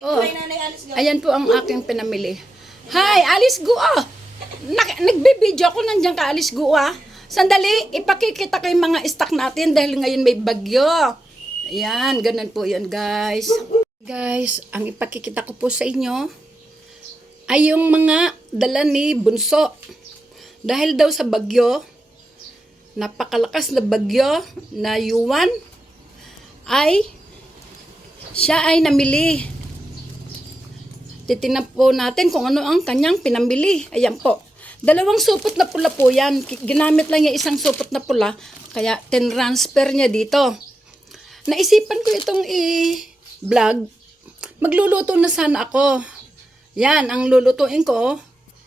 Oh, ayan po ang aking pinamili. Hi, Alice Gu, ah. Nak- nagbibideo ako nandiyan ka, Alice Gu, ah. Sandali, ipakikita ko yung mga stock natin dahil ngayon may bagyo. Ayan, ganun po yan, guys. Guys, ang ipakikita ko po sa inyo ay yung mga dala ni Bunso. Dahil daw sa bagyo, napakalakas na bagyo na yuwan, ay siya ay namili. Titingnan po natin kung ano ang kanyang pinamili. Ayan po. Dalawang supot na pula po yan. Ginamit lang niya isang supot na pula. Kaya tinransfer niya dito. Naisipan ko itong i-vlog. Magluluto na sana ako. Yan, ang lulutuin ko.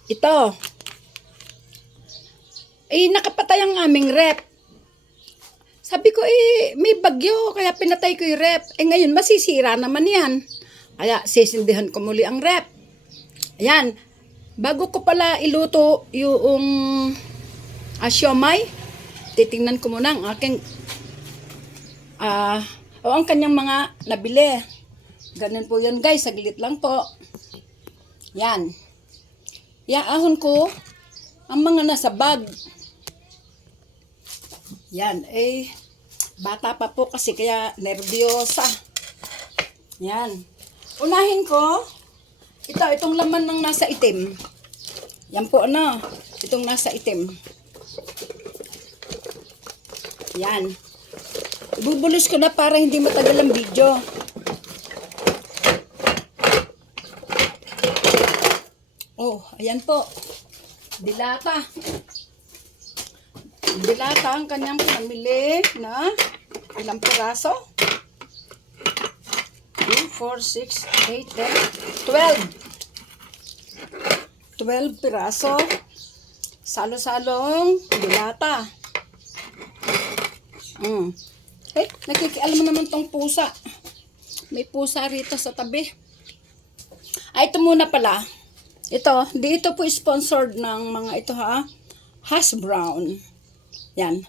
Ito. Eh, nakapatay ang aming rep. Sabi ko, eh, may bagyo, kaya pinatay ko yung rep. Eh, ngayon, masisira naman yan. Kaya, sisindihan ko muli ang rep. Ayan. Bago ko pala iluto yung uh, siomay, titingnan ko muna ang aking ah o ang kanyang mga nabili. Ganun po yan guys, saglit lang po. Yan. Yaahon ko ang mga nasa bag. Yan, eh, bata pa po kasi kaya nervyosa. Yan. Unahin ko, ito, itong laman ng nasa itim. Yan po, ano, itong nasa itim. Yan. Ibubulos ko na para hindi matagal ang video. Oh, ayan po. Dilata. Dilata ang kanyang pinamili na ilang piraso? 2, 4, 6, 8, 10, 12. 12 piraso. Salo-salong dilata. Mm. Eh, nakikialam mo naman tong pusa. May pusa rito sa tabi. Ay, ito muna pala. Ito, di ito po sponsored ng mga ito ha. Hash brown. Yan.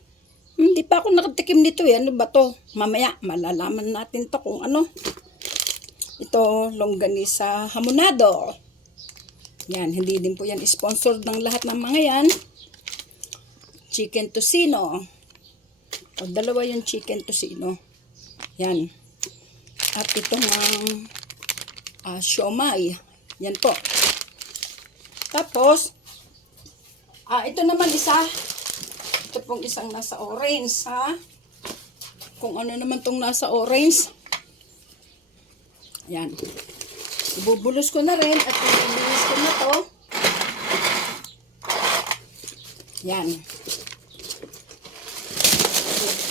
Hindi pa ako nakatikim nito eh. Ano ba to? Mamaya, malalaman natin to kung ano. Ito, longganisa hamonado. Yan, hindi din po yan sponsored ng lahat ng mga yan. Chicken tocino. O, dalawa yung chicken tocino. Yan. At ito ng uh, siomay. Yan po. Tapos, ah, ito naman isa. Ito pong isang nasa orange, ha? Kung ano naman tong nasa orange. Yan. Ibubulos ko na rin at ibubulos ko na to. Yan.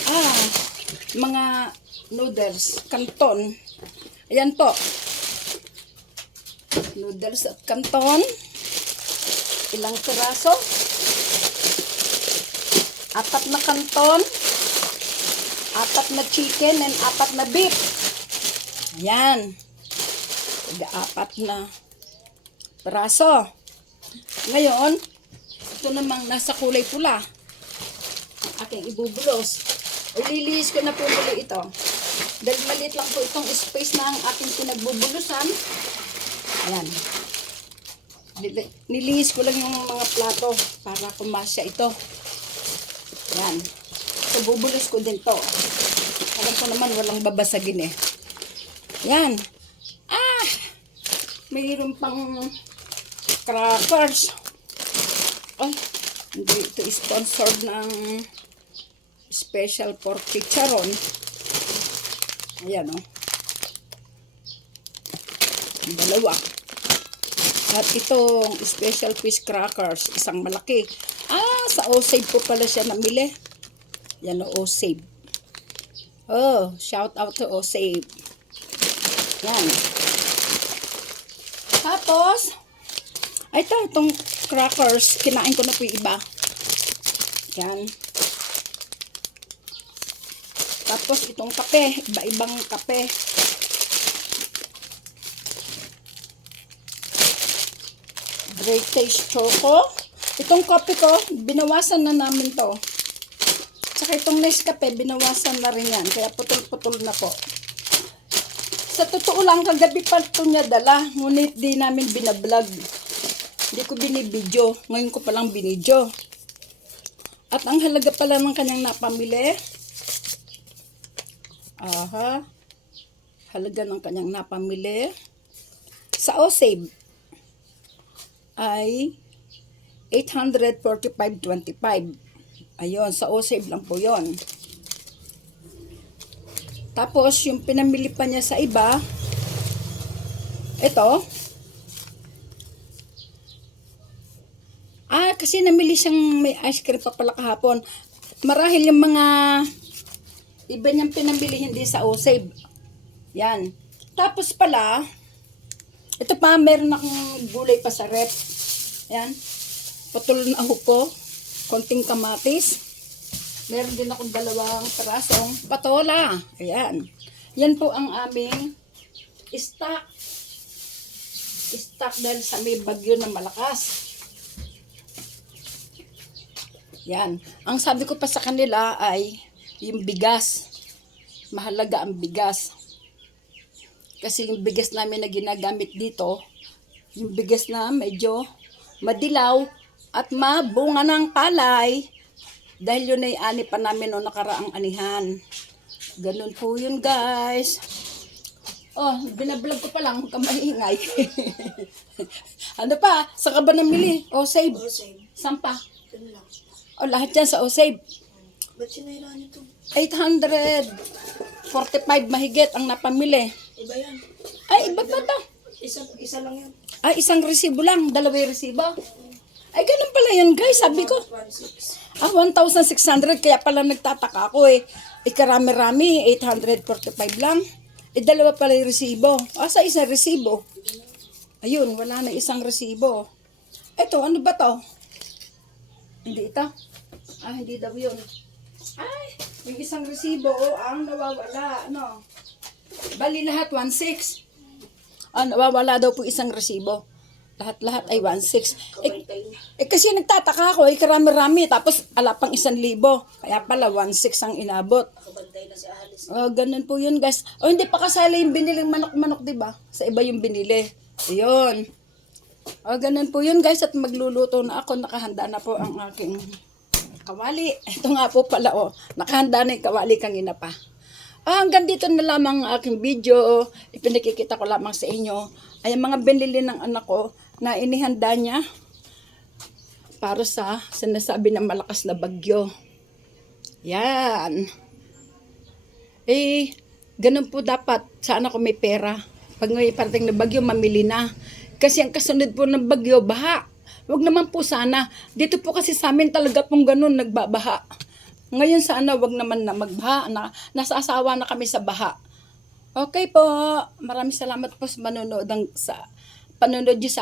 Ah, mga noodles, kanton. Ayan po. Noodles at kanton. Ilang piraso? Apat na kanton. Apat na chicken and apat na beef. Ayan. Tiga-apat na piraso. Ngayon, ito namang nasa kulay pula. Ang aking ibubulos. Ililinis ko na po muli ito. Dahil maliit lang po itong space na ang aking pinagbubulusan. Ayan. Nili- Nilinis ko lang yung mga plato para kumasya ito. Ayan. So, bubulos ko din to. Alam ko naman walang babasagin eh. Yan. Mayroon pang crackers. Ay, hindi ito sponsored ng special pork chicharon. Ayan o. Oh. Dalawa. At itong special fish crackers, isang malaki. Ah, sa O-Save po pala siya namili. Yan o, O-Save. Oh, shout out to O-Save. Yan. Tapos, ay ito, itong crackers, kinain ko na po yung iba. Yan. Tapos, itong kape, iba-ibang kape. Great Taste Choco. Itong kape ko, binawasan na namin to. Tsaka itong Nescafe, binawasan na rin yan. Kaya putol-putol na po. Sa totoo lang, kagabi pa ito niya dala. Ngunit di namin binablog. Hindi ko binibidyo. Ngayon ko palang binidyo. At ang halaga pala ng kanyang napamili. Aha. Halaga ng kanyang napamili. Sa OSAVE ay 845.25. Ayun, sa OSAVE lang po yon. Tapos, yung pinamili pa niya sa iba, ito, ah, kasi namili siyang may ice cream pa pala kahapon. Marahil yung mga iba niyang pinamili hindi sa OSAVE. Yan. Tapos pala, ito pa, meron akong gulay pa sa rep. Yan. Patulo na ko. Konting kamatis. Meron din akong dalawang perasong patola. Ayan. Yan po ang aming stock. Stock dahil sa may bagyo na malakas. Yan. Ang sabi ko pa sa kanila ay yung bigas. Mahalaga ang bigas. Kasi yung bigas namin na ginagamit dito, yung bigas na medyo madilaw at mabunga ng palay. Dahil yun ay ani pa namin noong nakaraang anihan. Ganun po yun guys. Oh, binablog ko pa lang, huwag ka maingay. ano pa? Sa ka ba namili? O, save. O, save. Saan pa? Yun lang. O, lahat yan sa O-Save. Ba't sinayra nito? 845 mahigit ang napamili. Iba yan. Ay, iba pa to. Isa, isa lang yan. Ay, isang resibo lang. Dalawang resibo. Ay, ganun pala yun, guys. Sabi ko, 1.6. ah, 1,600. Kaya pala nagtataka ako eh. Eh, karami-rami. 845 lang. Eh, dalawa pala yung resibo. Ah, sa isang resibo. Ayun, wala na isang resibo. Ito, ano ba to? Hindi ito. Ah, hindi daw yun. Ay, yung isang resibo, oh, ang nawawala, ano. Bali lahat, 1.6. Ah, nawawala daw po isang resibo. Lahat-lahat ay 1.6. Eh, eh kasi nagtataka ako, eh karami-rami, tapos ala pang isang libo. Kaya pala 1.6 ang inabot. Oh, ganun po yun guys. Oh, hindi pa kasali yung biniling manok-manok, di ba? Sa iba yung binili. Ayun. Oh, ganun po yun guys. At magluluto na ako. Nakahanda na po ang aking kawali. Ito nga po pala, oh. Nakahanda na yung kawali kanina pa. Ah, hanggang dito na lamang ang aking video. Ipinakikita ko lamang sa inyo. Ay, mga binili ng anak ko na inihanda niya para sa sinasabi ng malakas na bagyo. Yan. Eh, ganun po dapat. Sana kung may pera. Pag may parating na bagyo, mamili na. Kasi ang kasunod po ng bagyo, baha. Huwag naman po sana. Dito po kasi sa amin talaga pong ganun, nagbabaha. Ngayon sana wag naman na magbaha. Na, nasasawa na kami sa baha. Okay po. Maraming salamat po sa manonood ng, sa panonood sa